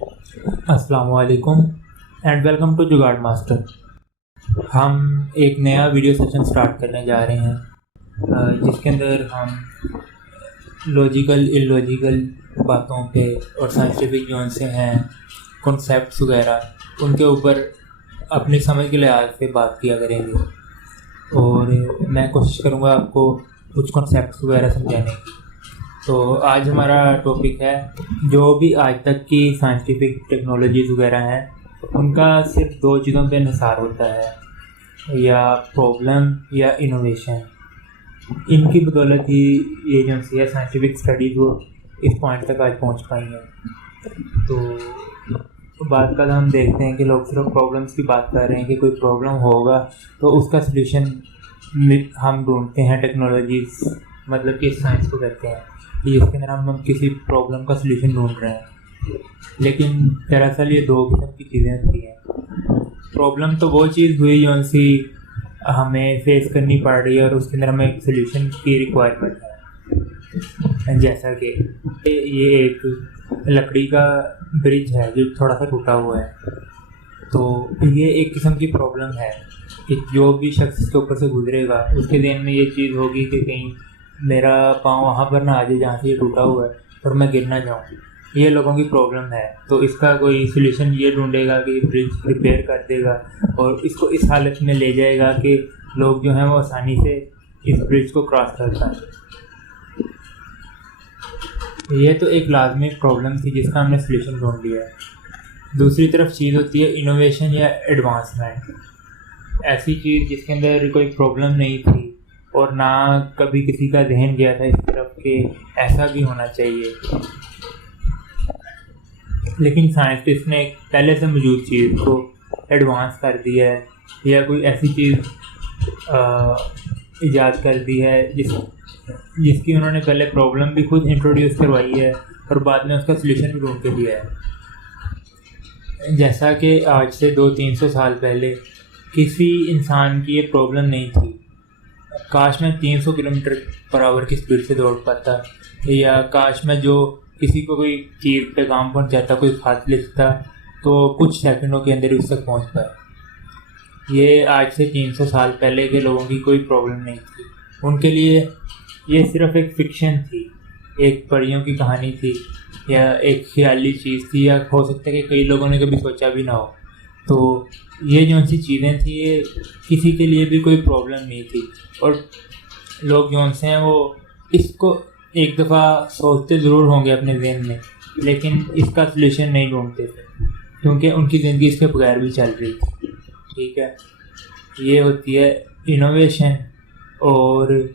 अस्सलाम वालेकुम and welcome to जुगाड़ मास्टर। हम एक नया वीडियो सेशन स्टार्ट करने जा रहे हैं जिसके अंदर हम लॉजिकल इलॉजिकल बातों पे और साइंटिफिक जो से हैं कॉन्सेप्ट्स वगैरह उनके ऊपर अपनी समझ के लिहाज से बात किया करेंगे। और मैं कोशिश करूँगा आपको कुछ कॉन्सेप्ट्स वगैरह समझाने की। तो आज हमारा टॉपिक है जो भी आज तक की साइंटिफिक टेक्नोलॉजीज़ वगैरह हैं उनका सिर्फ दो चीज़ों पे इंहिसार होता है, या प्रॉब्लम या इनोवेशन। इनकी बदौलत ही ये जो है साइंटिफिक स्टडीज़ वो इस पॉइंट तक आज पहुंच पाई हैं। तो बात का हम देखते हैं कि लोग सिर्फ प्रॉब्लम्स की बात कर रहे हैं कि कोई प्रॉब्लम होगा तो उसका सलूशन हम ढूंढते हैं। टेक्नोलॉजीज़ मतलब कि साइंस को कहते हैं कि इसके अंदर हम किसी प्रॉब्लम का सलूशन ढूंढ रहे हैं, लेकिन दरअसल ये दो किस्म की चीज़ें होती हैं। प्रॉब्लम तो वो चीज़ हुई जो सी हमें फेस करनी पड़ रही है और उसके अंदर हमें एक सलूशन की रिक्वायरमेंट है। जैसा कि ये एक लकड़ी का ब्रिज है जो थोड़ा सा टूटा हुआ है, तो ये एक किस्म की प्रॉब्लम है कि जो भी शख्स इसके ऊपर से गुजरेगा उसके दिन में ये चीज़ होगी कि कहीं मेरा पाँव वहाँ पर ना आ जाए जहाँ से ये टूटा हुआ है और मैं गिर ना जाऊँ। ये लोगों की प्रॉब्लम है। तो इसका कोई सलूशन ये ढूंढेगा कि ब्रिज रिपेयर कर देगा और इसको इस हालत में ले जाएगा कि लोग जो हैं वो आसानी से इस ब्रिज को क्रॉस कर पाएँ। ये तो एक लाजमी प्रॉब्लम थी जिसका हमने सलूशन ढूंढ लिया है। दूसरी तरफ चीज़ होती है इनोवेशन या एडवांसमेंट। ऐसी चीज़ जिसके अंदर कोई प्रॉब्लम नहीं थी और ना कभी किसी का ध्यान गया था इस तरफ कि ऐसा भी होना चाहिए, लेकिन साइंटिस्ट ने पहले से मौजूद चीज़ को एडवांस कर दिया है या कोई ऐसी चीज़ ईजाद कर दी है जिसकी उन्होंने पहले प्रॉब्लम भी खुद इंट्रोड्यूस करवाई है और बाद में उसका सलूशन भी ढूंढ के दिया है। जैसा कि आज से 200-300 साल पहले किसी इंसान की ये प्रॉब्लम नहीं थी। काश मैं 300 किलोमीटर पर आवर की स्पीड से दौड़ पाता, या काश मैं जो किसी को कोई चीज़ पैगाम पहुंचाता, कोई खत लिखता तो कुछ सेकंडों के अंदर उस तक पहुंच पाए। ये आज से 300 साल पहले के लोगों की कोई प्रॉब्लम नहीं थी। उनके लिए ये सिर्फ एक फिक्शन थी, एक परियों की कहानी थी या एक ख्याली चीज़ थी, या हो सकता है कि कई लोगों ने कभी सोचा भी ना हो। तो ये जो सी चीज़ें थी ये किसी के लिए भी कोई प्रॉब्लम नहीं थी और लोग जो हैं वो इसको एक दफ़ा सोचते ज़रूर होंगे अपने ज़हन में, लेकिन इसका सलूशन नहीं ढूंढते थे क्योंकि उनकी ज़िंदगी इसके बगैर भी चल रही थी। ठीक है, ये होती है इनोवेशन। और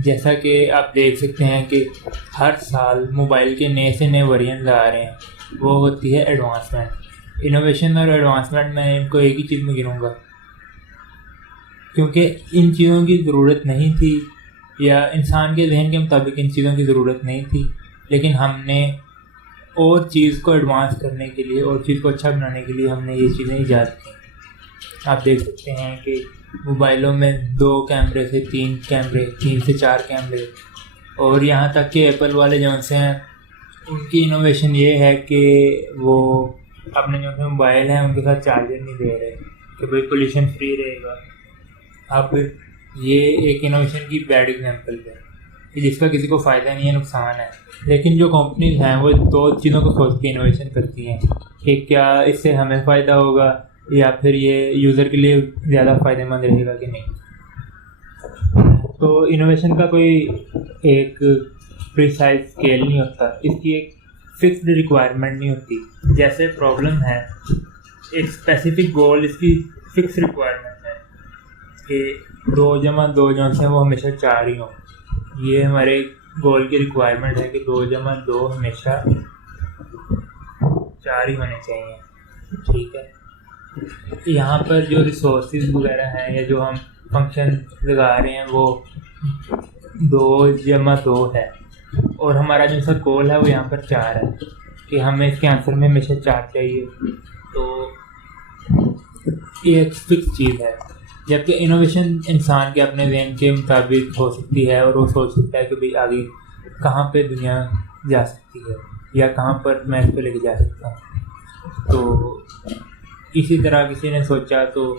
जैसा कि आप देख सकते हैं कि हर साल मोबाइल के नए से नए वेरिएंट आ रहे हैं, वो होती है एडवांसमेंट। इनोवेशन और एडवांसमेंट मैं इनको एक ही चीज़ में गिनूँगा क्योंकि इन चीज़ों की ज़रूरत नहीं थी या इंसान के जहन के मुताबिक इन चीज़ों की ज़रूरत नहीं थी, लेकिन हमने और चीज़ को एडवांस करने के लिए और चीज़ को अच्छा बनाने के लिए हमने ये चीज़ें ईजाद की। आप देख सकते हैं कि मोबाइलों में 2 कैमरे से 3 कैमरे, 3 से 4 कैमरे, और यहाँ तक कि एप्पल वाले जो हैं उनकी इनोवेशन ये है कि वो अपने जो मोबाइल हैं उनके साथ चार्जर नहीं दे रहे कि भाई पोल्यूशन फ्री रहेगा। अब ये एक इनोवेशन की बैड एग्जांपल है कि जिसका किसी को फ़ायदा नहीं है, नुकसान है। लेकिन जो कंपनीज हैं वो दो चीज़ों को सोच के इनोवेशन करती हैं कि क्या इससे हमें फ़ायदा होगा या फिर ये यूज़र के लिए ज़्यादा फ़ायदेमंद रहेगा कि नहीं। तो इनोवेशन का कोई एक प्रिसाइज स्केल नहीं होता, इसकी एक फिक्स्ड रिक्वायरमेंट नहीं होती। जैसे प्रॉब्लम है, एक स्पेसिफिक गोल इसकी फिक्स रिक्वायरमेंट है कि 2 + 2 जो है वो हमेशा 4 ही हों। ये हमारे गोल की रिक्वायरमेंट है कि 2 + 2 हमेशा 4 ही होने चाहिए। ठीक है, यहाँ पर जो रिसोर्सेज वगैरह हैं या जो हम फंक्शन लगा रहे हैं वो 2 + 2 है और हमारा जो सा गोल है वो यहाँ पर 4 है कि हमें इसके आंसर में हमेशा 4 चाहिए। तो ये एक फिक्स चीज़ है, जबकि इनोवेशन इंसान के अपने ज़हन के मुताबिक हो सकती है और वो सोच सकता है कि भाई आगे कहाँ पे दुनिया जा सकती है या कहाँ पर मैं इसको लेके जा सकता हूँ। तो इसी तरह किसी ने सोचा तो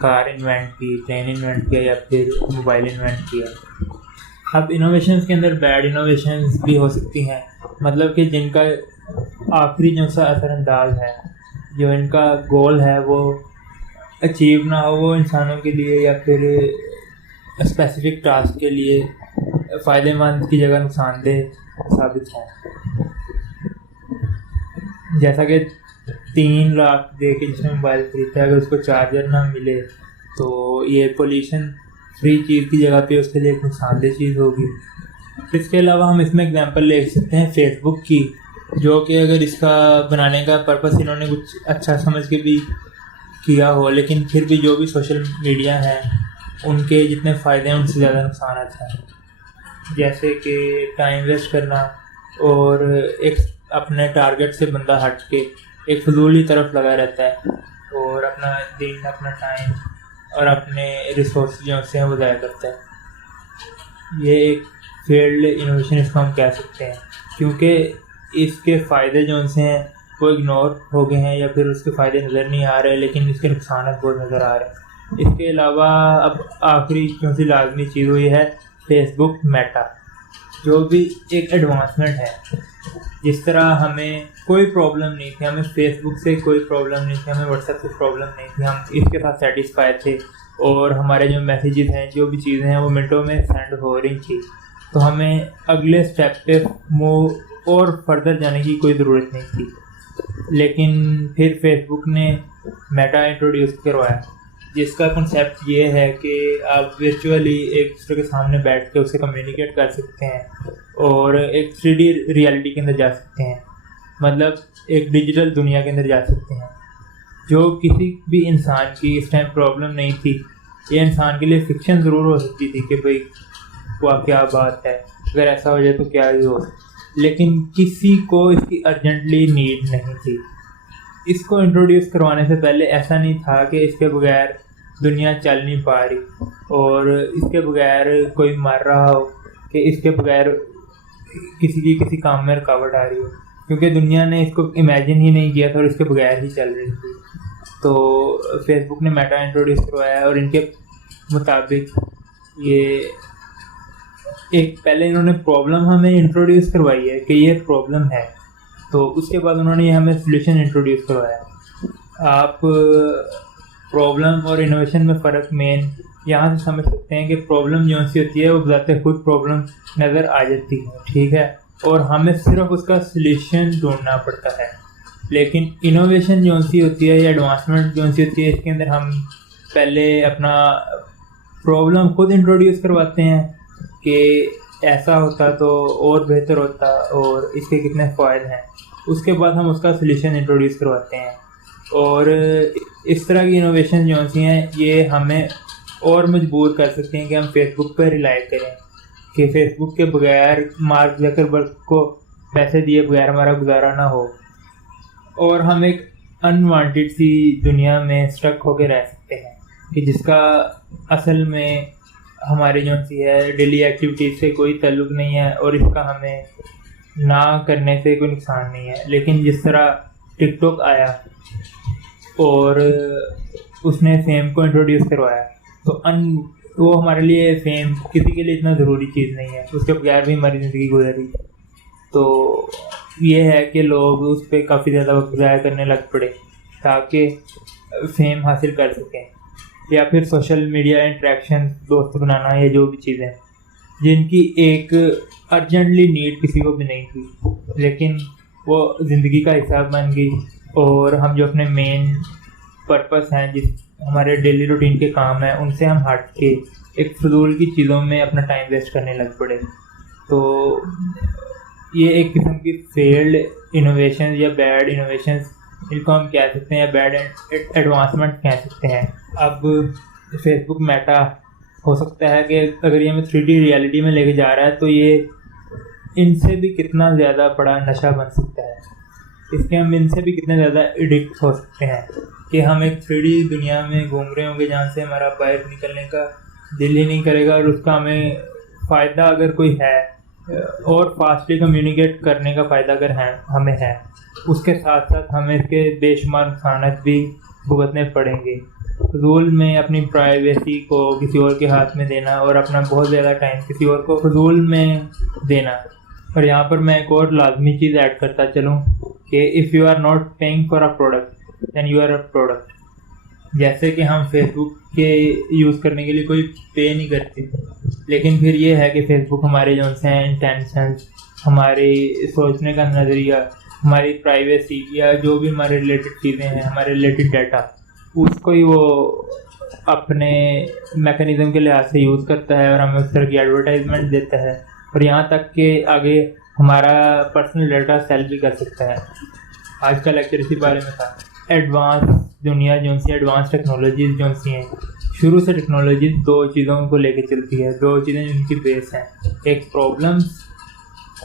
कार इन्वेंट की, ट्रेन इन्वेंट किया या फिर मोबाइल इन्वेंट किया। अब इनोवेशंस के अंदर बैड इनोवेशंस भी हो सकती हैं, मतलब कि जिनका आखिरी जो सा असरअंदाज है, जो इनका गोल है वो अचीव ना हो, वो इंसानों के लिए या फिर स्पेसिफिक टास्क के लिए फ़ायदेमंद की जगह नुकसानदेह साबित हों। जैसा कि 3 लाख दे के जिसने मोबाइल खरीदा है, अगर उसको चार्जर ना मिले तो ये पोल्यूशन फ्री चीज़ की जगह पे उसके लिए एक नुकसानदेह चीज़ होगी। इसके अलावा हम इसमें एग्जांपल ले सकते हैं फेसबुक की, जो कि अगर इसका बनाने का पर्पस इन्होंने कुछ अच्छा समझ के भी किया हो, लेकिन फिर भी जो भी सोशल मीडिया है उनके जितने फ़ायदे हैं उनसे ज़्यादा नुकसान हैं। जैसे कि टाइम वेस्ट करना और एक अपने टारगेट से बंदा हट के एक फजूल तरफ लगा रहता है और अपना दिन, अपना टाइम और अपने रिसोर्स जो हैं वो ज़ाया करता है। ये एक फेल्ड इनोवेशन इसको हम कह सकते हैं, क्योंकि इसके फ़ायदे जो उनसे हैं वो इग्नोर हो गए हैं या फिर उसके फ़ायदे नज़र नहीं आ रहे, लेकिन इसके नुकसान बहुत नज़र आ रहे हैं। इसके अलावा अब आखिरी जो सी लाजमी चीज़ हुई है फेसबुक मेटा, जो भी एक एडवांसमेंट है। जिस तरह हमें कोई प्रॉब्लम नहीं थी, हमें फेसबुक से कोई प्रॉब्लम नहीं थी, हमें व्हाट्सएप से प्रॉब्लम नहीं थी, हम इसके साथ सेटिस्फाई थे और हमारे जो मैसेजेस हैं, जो भी चीज़ें हैं वो मिनटों में सेंड हो रही थी, तो हमें अगले स्टेप पे मूव और फर्दर जाने की कोई ज़रूरत नहीं थी। लेकिन फिर फेसबुक ने मेटा इंट्रोड्यूस करवाया, जिसका कॉन्सेप्ट ये है कि आप वर्चुअली एक दूसरे के सामने बैठ के उससे कम्युनिकेट कर सकते हैं और एक 3D रियलिटी के अंदर जा सकते हैं, मतलब एक डिजिटल दुनिया के अंदर जा सकते हैं, जो किसी भी इंसान की इस टाइम प्रॉब्लम नहीं थी। ये इंसान के लिए फिक्शन ज़रूर हो सकती थी कि भाई वाह क्या बात है, अगर ऐसा हो जाए तो क्या ही हो, लेकिन किसी को इसकी अर्जेंटली नीड नहीं थी। इसको इंट्रोड्यूस करवाने से पहले ऐसा नहीं था कि इसके बगैर दुनिया चल नहीं पा रही और इसके बगैर कोई मर रहा हो, कि इसके बगैर किसी काम में रुकावट आ रही हो, क्योंकि दुनिया ने इसको इमेजिन ही नहीं किया था और इसके बगैर ही चल रही थी। तो फेसबुक ने मेटा इंट्रोड्यूस करवाया और इनके मुताबिक ये एक पहले इन्होंने प्रॉब्लम हमें इंट्रोड्यूस करवाई है कि ये प्रॉब्लम है, तो उसके बाद उन्होंने ये हमें सोल्यूशन इंट्रोड्यूस करवाया। आप प्रॉब्लम और इनोवेशन में फ़र्क मेन यहाँ से समझ सकते हैं कि प्रॉब्लम जो सी होती है वो बजाते खुद प्रॉब्लम नज़र आ जाती है, ठीक है, और हमें सिर्फ उसका सोल्यूशन ढूंढना पड़ता है। लेकिन इनोवेशन जो सी होती है या एडवांसमेंट जो सी होती है, इसके अंदर हम पहले अपना प्रॉब्लम खुद इंट्रोड्यूस करवाते हैं कि ऐसा होता तो और बेहतर होता और इसके कितने फ़ायदे हैं, उसके बाद हम उसका सोल्यूशन इंट्रोड्यूस करवाते हैं। और इस तरह की इनोवेशन जो सी हैं ये हमें और मजबूर कर सकते हैं कि हम फेसबुक पर रिलाई करें, कि फेसबुक के बगैर मार्क ज़करबर्ग को पैसे दिए बगैर हमारा गुजारा ना हो और हम एक अनवांटेड सी दुनिया में स्टक होकर रह सकते हैं, कि जिसका असल में हमारे जो सी है डेली एक्टिविटीज़ से कोई ताल्लुक नहीं है और इसका हमें ना करने से कोई नुकसान नहीं है। लेकिन जिस तरह टिकटॉक आया और उसने फेम को इंट्रोड्यूस करवाया, तो वो हमारे लिए फेम किसी के लिए इतना ज़रूरी चीज़ नहीं है, उसके बगैर भी हमारी ज़िंदगी गुजरी। तो ये है कि लोग उस पर काफ़ी ज़्यादा वक्त ज़ाया करने लग पड़े ताकि फेम हासिल कर सकें, या फिर सोशल मीडिया इंटरेक्शन, दोस्त बनाना, ये जो भी चीज़ें जिनकी एक अर्जेंटली नीड किसी को भी नहीं थी, लेकिन वो ज़िंदगी का हिस्सा बन गई और हम जो अपने मेन पर्पस हैं, जिस हमारे डेली रूटीन के काम हैं, उनसे हम हट के एक फजूल की चीज़ों में अपना टाइम वेस्ट करने लग पड़े। तो ये एक किस्म की फेल्ड इनोवेशन या बैड इनोवेशन इनको हम कह सकते हैं, बैड एडवांसमेंट कह सकते हैं। अब फेसबुक मेटा हो सकता है कि अगर ये हमें 3D रियलिटी में लेके जा रहा है तो ये इनसे भी कितना ज़्यादा बड़ा नशा बन सकता है, इसके हम इनसे भी कितने ज़्यादा एडिक्ट हो सकते हैं कि हम एक 3D दुनिया में घूम रहे होंगे जहाँ से हमारा बाहर निकलने का दिल ही नहीं करेगा, और उसका हमें फ़ायदा अगर कोई है और फास्टली कम्युनिकेट करने का फ़ायदा अगर हमें है, उसके साथ साथ हमें इसके बेशुमार नुकसानात भी भुगतने पड़ेंगे। फजूल में अपनी प्राइवेसी को किसी और के हाथ में देना और अपना बहुत ज़्यादा टाइम किसी और को फजूल में देना। और यहाँ पर मैं एक और लाजमी चीज़ ऐड करता चलूँ कि if you are not paying for a product then you are a product. जैसे कि हम फेसबुक के यूज़ करने के लिए कोई पे नहीं करते, लेकिन फिर ये है कि फेसबुक हमारे जो से इंटेंशंस, हमारे सोचने का नज़रिया, हमारी प्राइवेसी या जो भी हमारे रिलेटेड चीज़ें हैं, हमारे रिलेटेड डाटा, उसको ही वो अपने मैकेनिज़्म के लिहाज से यूज़ करता है और हमें उस तरह की एडवर्टाइजमेंट देता है। और यहाँ तक कि आगे हमारा पर्सनल डाटा सेल भी कर सकता है। आज का लेक्चर इसी बारे में था। एडवांस दुनिया जो सी, एडवांस टेक्नोलॉजीज़ जो सी हैं, शुरू से टेक्नोलॉजी दो चीज़ों को लेकर चलती है। दो चीज़ें जिनकी बेस हैं, एक प्रॉब्लम्स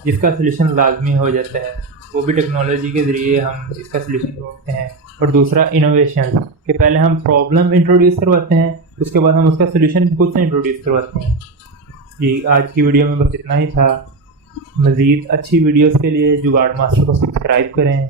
जिसका सलूशन लाजमी हो जाता है, वो भी टेक्नोलॉजी के ज़रिए हम इसका सलूशन ढूंढते हैं। और दूसरा इनोवेशन, कि पहले हम प्रॉब्लम इंट्रोड्यूस करवाते हैं, उसके बाद हम उसका सलूशन खुद से इंट्रोड्यूस करवाते हैं। जी, आज की वीडियो में बस इतना ही था। मज़ीद अच्छी वीडियोस के लिए जुगाड़ मास्टर को सब्सक्राइब करें।